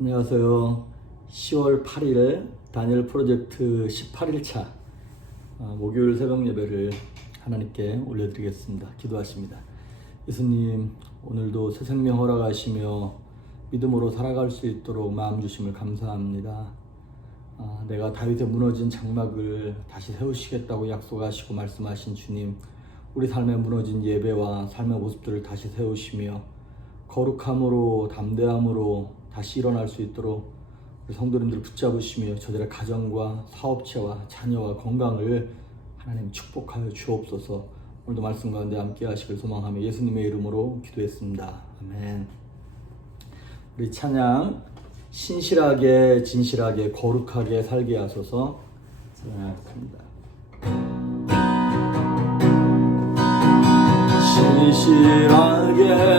안녕하세요. 10월 8일 다니엘 프로젝트 18일차 목요일 새벽 예배를 하나님께 올려드리겠습니다. 기도하십니다. 예수님, 오늘도 새 생명 허락하시며 믿음으로 살아갈 수 있도록 마음 주심을 감사합니다. 내가 다윗의 무너진 장막을 다시 세우시겠다고 약속하시고 말씀하신 주님, 우리 삶에 무너진 예배와 삶의 모습들을 다시 세우시며 거룩함으로 담대함으로 다시 일어날 수 있도록 우리 성도님들을 붙잡으시며 저들의 가정과 사업체와 자녀와 건강을 하나님 축복하여 주옵소서. 오늘도 말씀 가운데 함께 하시길 소망하며 예수님의 이름으로 기도했습니다. 아멘. 우리 찬양 신실하게 진실하게 거룩하게 살게 하소서 찬양하겠습니다. 신실하게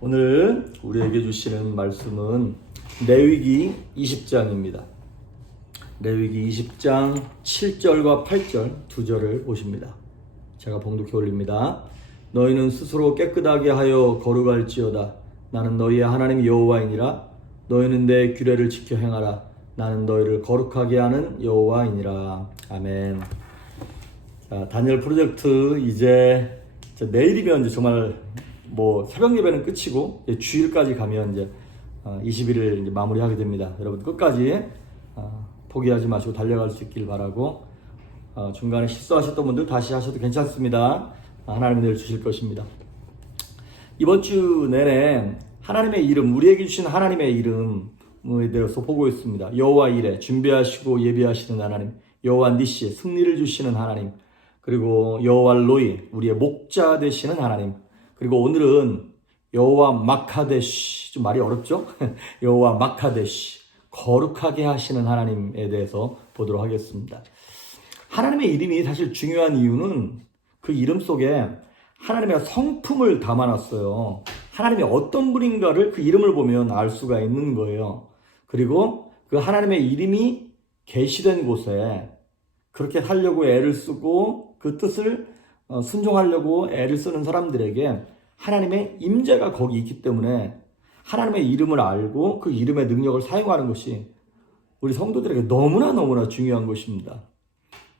오늘 우리에게 주시는 말씀은 레위기 20장입니다. 레위기 20장 7절과 8절 두 절을 보십니다. 제가 봉독해 올립니다. 너희는 스스로 깨끗하게 하여 거룩할지어다. 나는 너희의 하나님 여호와이니라. 너희는 내 규례를 지켜 행하라. 나는 너희를 거룩하게 하는 여호와이니라. 아멘. 자, 다니엘 프로젝트 이제 내일이면 정말 새벽 예배는 끝이고 주일까지 가면 이제 20일을 이제 마무리하게 됩니다. 여러분 끝까지 포기하지 마시고 달려갈 수 있길 바라고, 중간에 실수하셨던 분들 다시 하셔도 괜찮습니다. 하나님이 늘 주실 것입니다. 이번 주 내내 하나님의 이름, 우리에게 주신 하나님의 이름에 대해서 보고 있습니다. 여호와 이레, 준비하시고 예비하시는 하나님, 여호와 니시, 승리를 주시는 하나님, 그리고 여호와 로이, 우리의 목자 되시는 하나님, 그리고 오늘은 여호와 마카데시, 좀 말이 어렵죠? 여호와 마카데시, 거룩하게 하시는 하나님에 대해서 보도록 하겠습니다. 하나님의 이름이 사실 중요한 이유는 그 이름 속에 하나님의 성품을 담아놨어요. 하나님이 어떤 분인가를 그 이름을 보면 알 수가 있는 거예요. 그리고 그 하나님의 이름이 계시된 곳에 그렇게 살려고 애를 쓰고 그 뜻을 순종하려고 애를 쓰는 사람들에게 하나님의 임재가 거기 있기 때문에 하나님의 이름을 알고 그 이름의 능력을 사용하는 것이 우리 성도들에게 너무나 중요한 것입니다.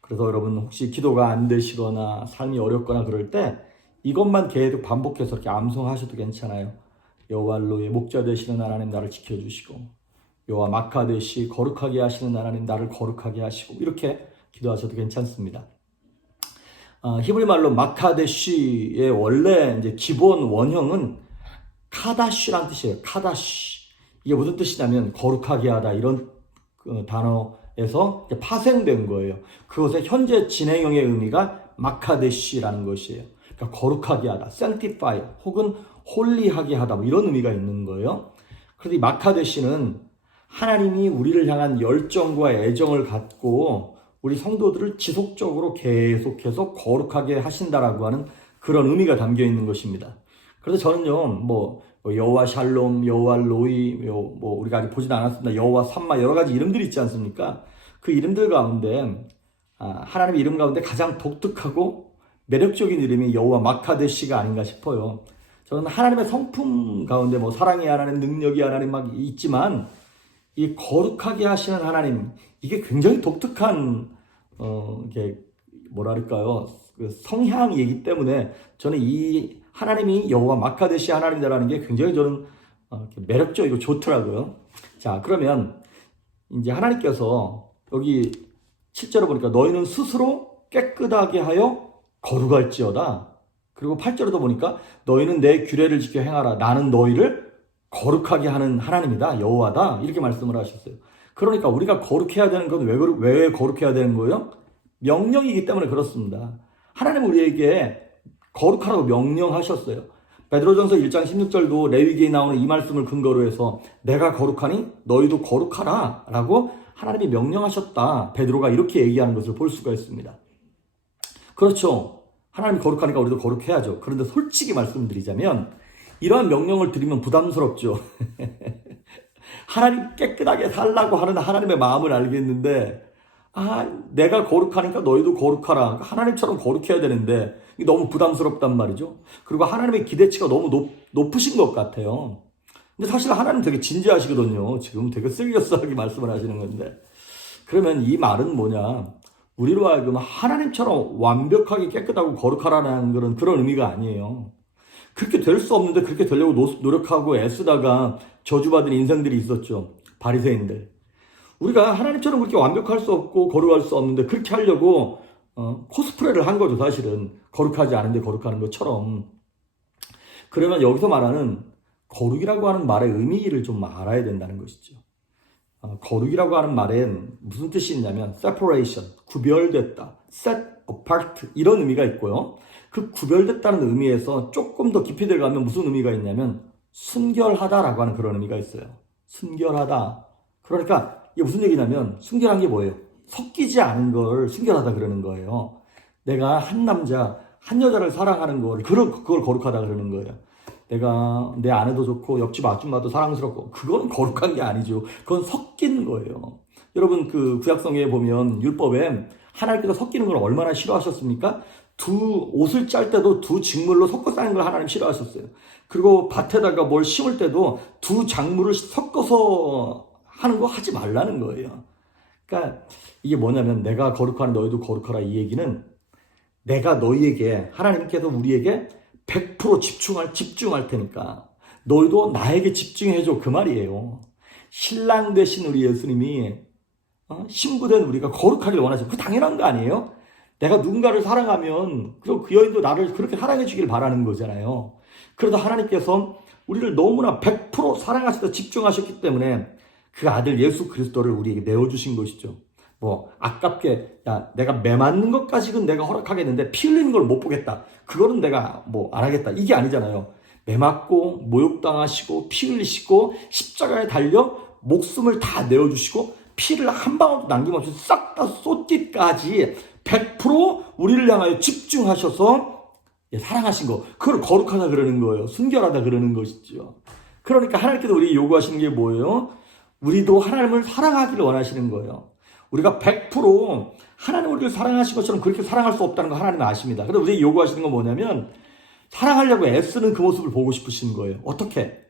그래서 여러분 혹시 기도가 안 되시거나 삶이 어렵거나 그럴 때 이것만 계속 반복해서 이렇게 암송하셔도 괜찮아요. 여호와 로의 목자 되시는 하나님 나를 지켜주시고, 여호와 마카데시 거룩하게 하시는 하나님 나를 거룩하게 하시고, 이렇게 기도하셔도 괜찮습니다. 히브리 말로 마카데시의 원래 이제 기본 원형은 카다시라는 뜻이에요. 카다시. 이게 무슨 뜻이냐면 거룩하게 하다, 이런 단어에서 파생된 거예요. 그것의 현재 진행형의 의미가 마카데시라는 것이에요. 그러니까 거룩하게 하다, sanctify 혹은 홀리하게 하다, 뭐 이런 의미가 있는 거예요. 그래서 이 마카데시는 하나님이 우리를 향한 열정과 애정을 갖고 우리 성도들을 지속적으로 계속해서 거룩하게 하신다라고 하는 그런 의미가 담겨 있는 것입니다. 그래서 저는요, 뭐 여호와 샬롬, 여호와 로이, 뭐 우리가 아직 보지도 않았습니다. 여호와 삼마, 여러 가지 이름들이 있지 않습니까? 그 이름들 가운데 하나님의 이름 가운데 가장 독특하고 매력적인 이름이 여호와 마카데시가 아닌가 싶어요. 저는 하나님의 성품 가운데 뭐 사랑의 하나님, 능력이 하나님 막 있지만 이 거룩하게 하시는 하나님, 이게 굉장히 독특한 이게 뭐랄까요, 그 성향이기 때문에 저는 이 하나님이 여호와 마카데시 하나님이라는 게 굉장히 저는 매력적이고 좋더라고요. 자, 그러면 이제 하나님께서 여기 7절을 보니까 너희는 스스로 깨끗하게 하여 거룩할지어다. 그리고 8절에도 보니까 너희는 내 규례를 지켜 행하라. 나는 너희를 거룩하게 하는 하나님이다. 여호와다. 이렇게 말씀을 하셨어요. 그러니까 우리가 거룩해야 되는 건 왜 거룩해야 되는 거예요? 명령이기 때문에 그렇습니다. 하나님은 우리에게 거룩하라고 명령하셨어요. 베드로전서 1장 16절도 레위기에 나오는 이 말씀을 근거로 해서 내가 거룩하니 너희도 거룩하라 라고 하나님이 명령하셨다. 베드로가 이렇게 얘기하는 것을 볼 수가 있습니다. 그렇죠. 하나님이 거룩하니까 우리도 거룩해야죠. 그런데 솔직히 말씀드리자면 이러한 명령을 드리면 부담스럽죠. 하나님 깨끗하게 살라고 하는 하나님의 마음을 알겠는데 내가 거룩하니까 너희도 거룩하라. 하나님처럼 거룩해야 되는데 너무 부담스럽단 말이죠. 그리고 하나님의 기대치가 너무 높으신 것 같아요. 근데 사실 하나님 되게 진지하시거든요. 지금 되게 시리어스하게 말씀을 하시는 건데, 그러면 이 말은 뭐냐, 우리로 하여금 하나님처럼 완벽하게 깨끗하고 거룩하라는 그런 의미가 아니에요. 그렇게 될 수 없는데 그렇게 되려고 노력하고 애쓰다가 저주받은 인생들이 있었죠. 바리새인들. 우리가 하나님처럼 그렇게 완벽할 수 없고 거룩할 수 없는데 그렇게 하려고 코스프레를 한 거죠. 사실은 거룩하지 않은데 거룩하는 것처럼. 그러면 여기서 말하는 거룩이라고 하는 말의 의미를 좀 알아야 된다는 것이죠. 거룩이라고 하는 말엔 무슨 뜻이 있냐면 separation, 구별됐다, set apart, 이런 의미가 있고요. 그 구별됐다는 의미에서 조금 더 깊이 들어가면 무슨 의미가 있냐면 순결하다라고 하는 그런 의미가 있어요. 순결하다. 그러니까 이게 무슨 얘기냐면 순결한 게 뭐예요? 섞이지 않은 걸 순결하다 그러는 거예요. 내가 한 남자, 한 여자를 사랑하는 그걸 거룩하다 그러는 거예요. 내가 내 아내도 좋고 옆집 아줌마도 사랑스럽고 그건 거룩한 게 아니죠. 그건 섞인 거예요. 여러분 그 구약성경에 보면 율법에 하나님께서 섞이는 걸 얼마나 싫어하셨습니까? 두 옷을 짤 때도 두 직물로 섞어 싸는 걸 하나님 싫어하셨어요. 그리고 밭에다가 뭘 심을 때도 두 작물을 섞어서 하는 거 하지 말라는 거예요. 그러니까 이게 뭐냐면 내가 거룩하니 너희도 거룩하라, 이 얘기는 내가 너희에게, 하나님께서 우리에게 100% 집중할 테니까 너희도 나에게 집중해줘, 그 말이에요. 신랑 되신 우리 예수님이 신부된 우리가 거룩하길 원하시고, 그 당연한 거 아니에요? 내가 누군가를 사랑하면 그 여인도 나를 그렇게 사랑해 주길 바라는 거잖아요. 그래서 하나님께서 우리를 너무나 100% 사랑하시다 집중하셨기 때문에 그 아들 예수 그리스도를 우리에게 내어주신 것이죠. 뭐 아깝게 내가 매 맞는 것까지는 내가 허락하겠는데 피 흘리는 걸 못 보겠다, 그거는 내가 뭐 안 하겠다, 이게 아니잖아요. 매 맞고 모욕당하시고 피 흘리시고 십자가에 달려 목숨을 다 내어주시고 피를 한 방울도 남김없이 싹 다 쏟기까지 100% 우리를 향하여 집중하셔서 사랑하신 거, 그걸 거룩하다 그러는 거예요. 순결하다 그러는 것이죠. 그러니까 하나님께서 우리에게 요구하시는 게 뭐예요? 우리도 하나님을 사랑하기를 원하시는 거예요. 우리가 100% 하나님 우리를 사랑하신 것처럼 그렇게 사랑할 수 없다는 거 하나님은 아십니다. 그래서 우리에게 요구하시는 건 뭐냐면 사랑하려고 애쓰는 그 모습을 보고 싶으신 거예요. 어떻게?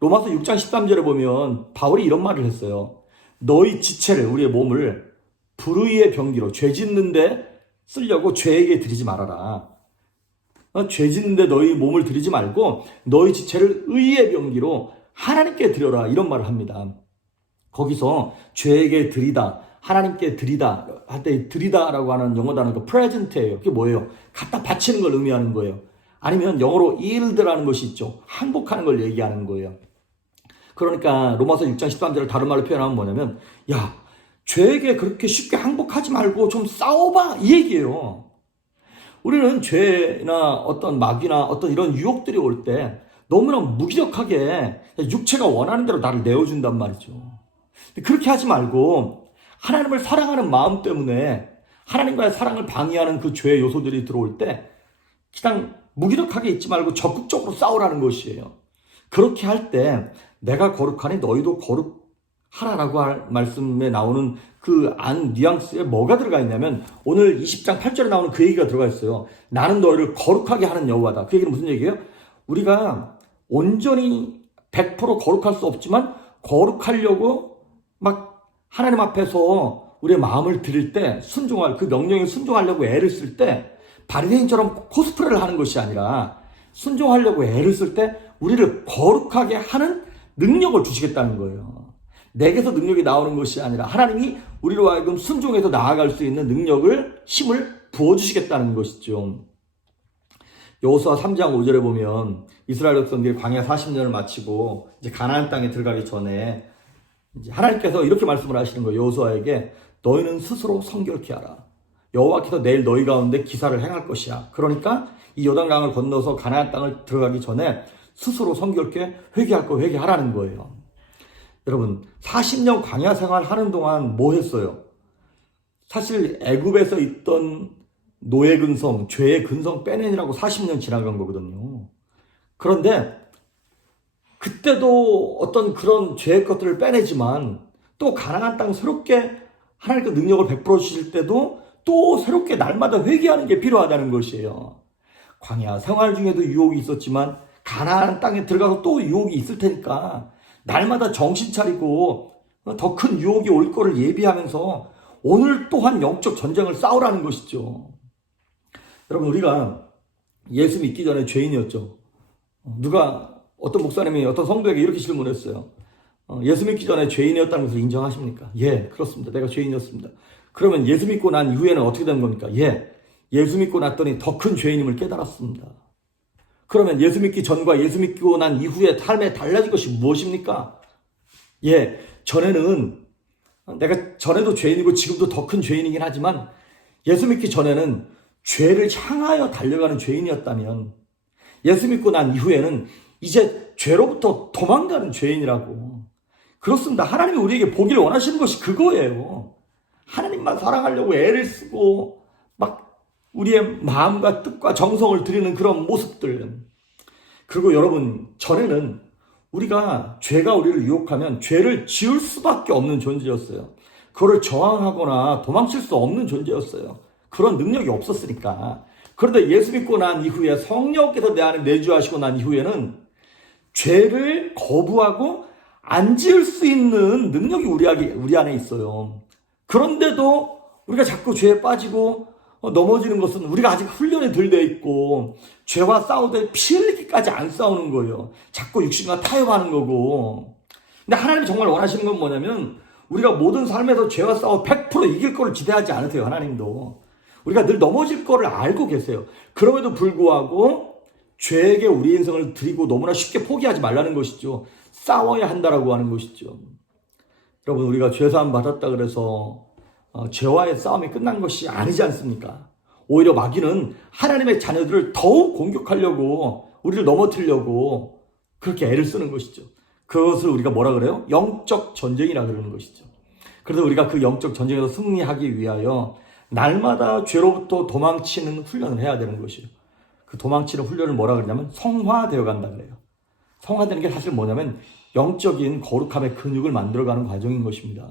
로마서 6장 13절에 보면 바울이 이런 말을 했어요. 너희 지체를, 우리의 몸을 불의의 병기로 죄 짓는데 쓰려고 죄에게 드리지 말아라. 죄 짓는데 너희 몸을 들이지 말고 너희 지체를 의의 병기로 하나님께 드려라, 이런 말을 합니다. 거기서 죄에게 드리다, 하나님께 드리다 할 때 드리다라고 하는 영어 단어가 present예요. 그게 뭐예요? 갖다 바치는 걸 의미하는 거예요. 아니면 영어로 yield라는 것이 있죠. 항복하는 걸 얘기하는 거예요. 그러니까 로마서 6장 13절을 다른 말로 표현하면 뭐냐면, 야, 죄에게 그렇게 쉽게 항복하지 말고 좀 싸워봐, 이 얘기예요. 우리는 죄나 어떤 마귀나 어떤 이런 유혹들이 올 때 너무나 무기력하게 육체가 원하는 대로 나를 내어준단 말이죠. 그렇게 하지 말고 하나님을 사랑하는 마음 때문에 하나님과의 사랑을 방해하는 그 죄의 요소들이 들어올 때 그냥 무기력하게 있지 말고 적극적으로 싸우라는 것이에요. 그렇게 할 때 내가 거룩하니 너희도 거룩하라라고 할 말씀에 나오는 그 안 뉘앙스에 뭐가 들어가 있냐면 오늘 20장 8절에 나오는 그 얘기가 들어가 있어요. 나는 너희를 거룩하게 하는 여호와다. 그 얘기는 무슨 얘기예요? 우리가 온전히 100% 거룩할 수 없지만 거룩하려고 막 하나님 앞에서 우리의 마음을 드릴 때 그 명령에 순종하려고 애를 쓸 때 바리새인처럼 코스프레를 하는 것이 아니라 순종하려고 애를 쓸 때 우리를 거룩하게 하는 능력을 주시겠다는 거예요. 내게서 능력이 나오는 것이 아니라 하나님이 우리로 하여금 순종해서 나아갈 수 있는 능력을, 힘을 부어주시겠다는 것이죠. 여호수아 3장 5절에 보면 이스라엘 백성들이 광야 40년을 마치고 이제 가나안 땅에 들어가기 전에 이제 하나님께서 이렇게 말씀을 하시는 거예요. 여호수아에게 너희는 스스로 성결케 하라. 여호와께서 내일 너희 가운데 기사를 행할 것이야. 그러니까 이 요단강을 건너서 가나안 땅을 들어가기 전에 스스로 성결케 회개할 거 회개하라는 거예요. 여러분, 40년 광야 생활 하는 동안 뭐 했어요? 사실 애굽에서 있던 노예 근성, 죄의 근성 빼내느라고 40년 지나간 거거든요. 그런데 그때도 어떤 그런 죄의 것들을 빼내지만 또 가나안 땅 새롭게 하나님께 능력을 베풀어 주실 때도 또 새롭게 날마다 회개하는 게 필요하다는 것이에요. 광야 생활 중에도 유혹이 있었지만 가나안 땅에 들어가서 또 유혹이 있을 테니까 날마다 정신 차리고 더 큰 유혹이 올 거를 예비하면서 오늘 또한 영적 전쟁을 싸우라는 것이죠. 여러분, 우리가 예수 믿기 전에 죄인이었죠. 어떤 목사님이 어떤 성도에게 이렇게 질문했어요. 예수 믿기 전에 죄인이었다는 것을 인정하십니까? 예, 그렇습니다. 내가 죄인이었습니다. 그러면 예수 믿고 난 이후에는 어떻게 된 겁니까? 예, 예수 믿고 났더니 더 큰 죄인임을 깨달았습니다. 그러면 예수 믿기 전과 예수 믿고 난 이후에 삶에 달라진 것이 무엇입니까? 예, 내가 전에도 죄인이고 지금도 더 큰 죄인이긴 하지만 예수 믿기 전에는 죄를 향하여 달려가는 죄인이었다면 예수 믿고 난 이후에는 이제 죄로부터 도망가는 죄인이라고. 그렇습니다. 하나님이 우리에게 보기를 원하시는 것이 그거예요. 하나님만 사랑하려고 애를 쓰고 막 우리의 마음과 뜻과 정성을 들이는 그런 모습들. 그리고 여러분, 전에는 죄가 우리를 유혹하면 죄를 지을 수밖에 없는 존재였어요. 그거를 저항하거나 도망칠 수 없는 존재였어요. 그런 능력이 없었으니까. 그런데 예수 믿고 난 이후에 성령께서 내 안에 내주하시고 난 이후에는 죄를 거부하고 안 지을 수 있는 능력이 우리 안에 있어요. 그런데도 우리가 자꾸 죄에 빠지고 넘어지는 것은 우리가 아직 훈련이 덜 돼 있고 죄와 싸우되 피 흘리기까지 안 싸우는 거예요. 자꾸 육신과 타협하는 거고. 근데 하나님이 정말 원하시는 건 뭐냐면 우리가 모든 삶에서 죄와 싸워 100% 이길 거를 기대하지 않으세요. 하나님도. 우리가 늘 넘어질 거를 알고 계세요. 그럼에도 불구하고 죄에게 우리 인생을 드리고 너무나 쉽게 포기하지 말라는 것이죠. 싸워야 한다라고 하는 것이죠. 여러분, 우리가 죄사함 받았다 그래서 죄와의 싸움이 끝난 것이 아니지 않습니까? 오히려 마귀는 하나님의 자녀들을 더욱 공격하려고, 우리를 넘어뜨리려고 그렇게 애를 쓰는 것이죠. 그것을 우리가 뭐라 그래요? 영적 전쟁이라 그러는 것이죠. 그래서 우리가 그 영적 전쟁에서 승리하기 위하여 날마다 죄로부터 도망치는 훈련을 해야 되는 것이에요. 그 도망치는 훈련을 뭐라 그러냐면 성화되어 간다 그래요. 성화되는 게 사실 뭐냐면 영적인 거룩함의 근육을 만들어가는 과정인 것입니다.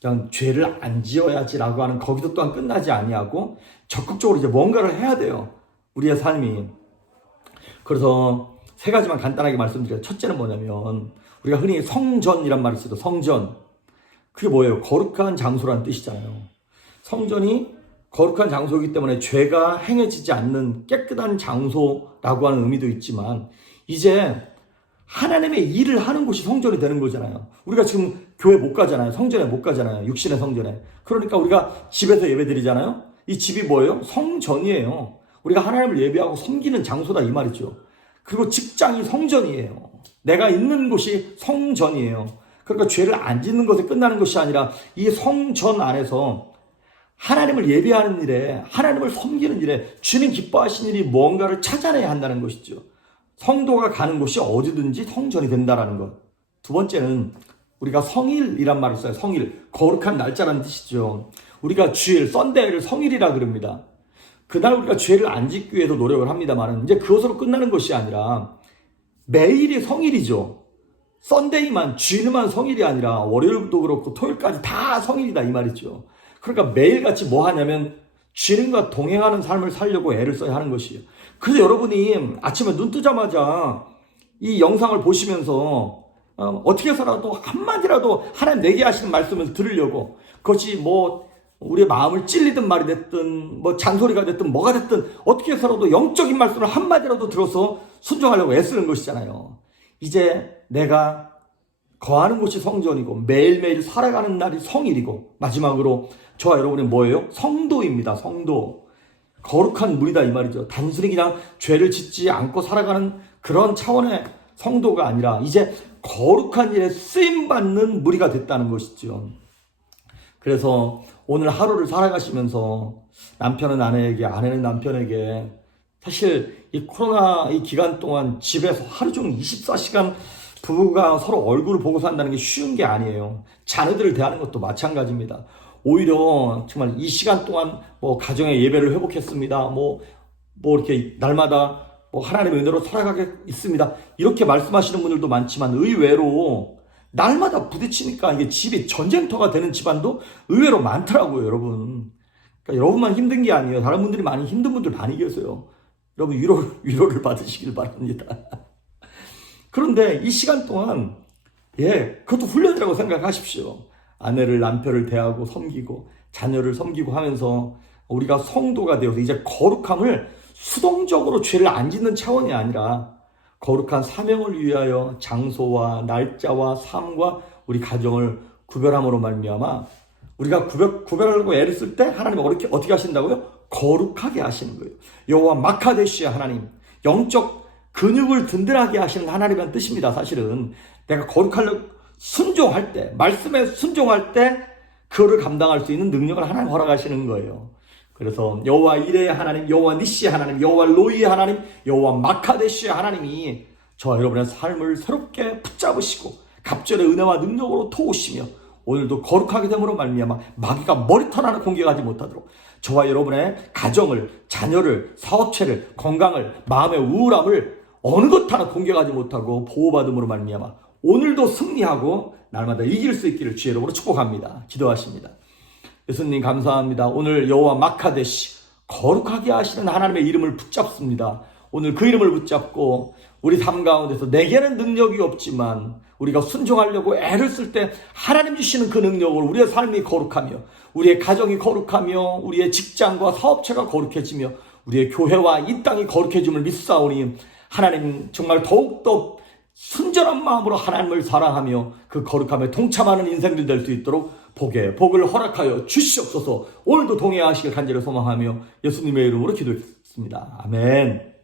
그냥 죄를 안 지어야지라고 하는 거기도 또한 끝나지 아니하고 적극적으로 이제 뭔가를 해야 돼요. 우리의 삶이. 그래서 세 가지만 간단하게 말씀드려요. 첫째는 뭐냐면 우리가 흔히 성전이란 말을 쓰죠. 성전. 그게 뭐예요? 거룩한 장소라는 뜻이잖아요. 성전이 거룩한 장소이기 때문에 죄가 행해지지 않는 깨끗한 장소라고 하는 의미도 있지만 이제 하나님의 일을 하는 곳이 성전이 되는 거잖아요. 우리가 지금 교회 못 가잖아요. 성전에 못 가잖아요. 육신의 성전에. 그러니까 우리가 집에서 예배 드리잖아요. 이 집이 뭐예요? 성전이에요. 우리가 하나님을 예배하고 섬기는 장소다 이 말이죠. 그리고 직장이 성전이에요. 내가 있는 곳이 성전이에요. 그러니까 죄를 안 짓는 것에 끝나는 것이 아니라 이 성전 안에서 하나님을 예배하는 일에, 하나님을 섬기는 일에 주님 기뻐하시는 일이 뭔가를 찾아내야 한다는 것이죠. 성도가 가는 곳이 어디든지 성전이 된다는 것. 두 번째는 우리가 성일이란 말을 써요. 성일, 거룩한 날짜라는 뜻이죠. 우리가 주일, 썬데이를 성일이라 그럽니다. 그날 우리가 죄를 안 짓기 위해서 노력을 합니다만 이제 그것으로 끝나는 것이 아니라 매일이 성일이죠. 썬데이만, 주일만 성일이 아니라 월요일도 그렇고 토요일까지 다 성일이다 이 말이죠. 그러니까 매일같이 뭐 하냐면 주님과 동행하는 삶을 살려고 애를 써야 하는 것이에요. 그래서 여러분이 아침에 눈 뜨자마자 이 영상을 보시면서 어떻게 해서라도 한마디라도 하나님 내게 하시는 말씀을 들으려고, 그것이 뭐 우리의 마음을 찔리든 말이 됐든 뭐 잔소리가 됐든 뭐가 됐든 어떻게 해서라도 영적인 말씀을 한마디라도 들어서 순종하려고 애쓰는 것이잖아요. 이제 내가 거하는 곳이 성전이고 매일매일 살아가는 날이 성일이고 마지막으로 저와 여러분이 뭐예요? 성도입니다. 성도. 거룩한 무리다 이 말이죠. 단순히 그냥 죄를 짓지 않고 살아가는 그런 차원의 성도가 아니라 이제 거룩한 일에 쓰임받는 무리가 됐다는 것이죠. 그래서 오늘 하루를 살아가시면서 남편은 아내에게, 아내는 남편에게, 사실 이 코로나 이 기간 동안 집에서 하루 종일 24시간 부부가 서로 얼굴을 보고 산다는 게 쉬운 게 아니에요. 자녀들을 대하는 것도 마찬가지입니다. 오히려 정말 이 시간 동안 뭐 가정의 예배를 회복했습니다. 뭐 이렇게 날마다 뭐 하나님의 은혜로 살아가게 있습니다. 이렇게 말씀하시는 분들도 많지만 의외로 날마다 부딪히니까 이게 집이 전쟁터가 되는 집안도 의외로 많더라고요, 여러분. 그러니까 여러분만 힘든 게 아니에요. 다른 분들이 많이 힘든 분들 많이 계세요. 여러분 위로를 받으시길 바랍니다. 그런데 이 시간 동안 그것도 훈련이라고 생각하십시오. 아내를, 남편을 대하고 섬기고 자녀를 섬기고 하면서 우리가 성도가 되어서 이제 거룩함을 수동적으로 죄를 안 짓는 차원이 아니라 거룩한 사명을 위하여 장소와 날짜와 삶과 우리 가정을 구별함으로 말미암아 우리가 구별하려고 애를 쓸 때 하나님은 어떻게 하신다고요? 거룩하게 하시는 거예요. 여호와 마카데시아 하나님, 영적 근육을 든든하게 하시는 하나님이라는 뜻입니다. 사실은 내가 거룩하려고 순종할 때, 말씀에 순종할 때 그거를 감당할 수 있는 능력을 하나님 허락하시는 거예요. 그래서 여호와 이레의 하나님, 여호와 니시의 하나님, 여호와 로이의 하나님, 여호와 마카데시의 하나님이 저와 여러분의 삶을 새롭게 붙잡으시고 갑절의 은혜와 능력으로 도우시며 오늘도 거룩하게 됨으로 말미암아 마귀가 머리털 하나 공격하지 못하도록 저와 여러분의 가정을, 자녀를, 사업체를, 건강을, 마음의 우울함을 어느 것 하나 공격하지 못하고 보호받음으로 말미암아 오늘도 승리하고 날마다 이길 수 있기를 주의 이름으로 축복합니다. 기도하십니다. 예수님 감사합니다. 오늘 여호와 마카데시 거룩하게 하시는 하나님의 이름을 붙잡습니다. 오늘 그 이름을 붙잡고 우리 삶 가운데서 내게는 능력이 없지만 우리가 순종하려고 애를 쓸 때 하나님 주시는 그 능력으로 우리의 삶이 거룩하며 우리의 가정이 거룩하며 우리의 직장과 사업체가 거룩해지며 우리의 교회와 이 땅이 거룩해짐을 믿사오니 하나님 정말 더욱더 순전한 마음으로 하나님을 사랑하며 그 거룩함에 동참하는 인생들 될 수 있도록 복을 허락하여 주시옵소서. 오늘도 동행하시길 간절히 소망하며 예수님의 이름으로 기도했습니다. 아멘.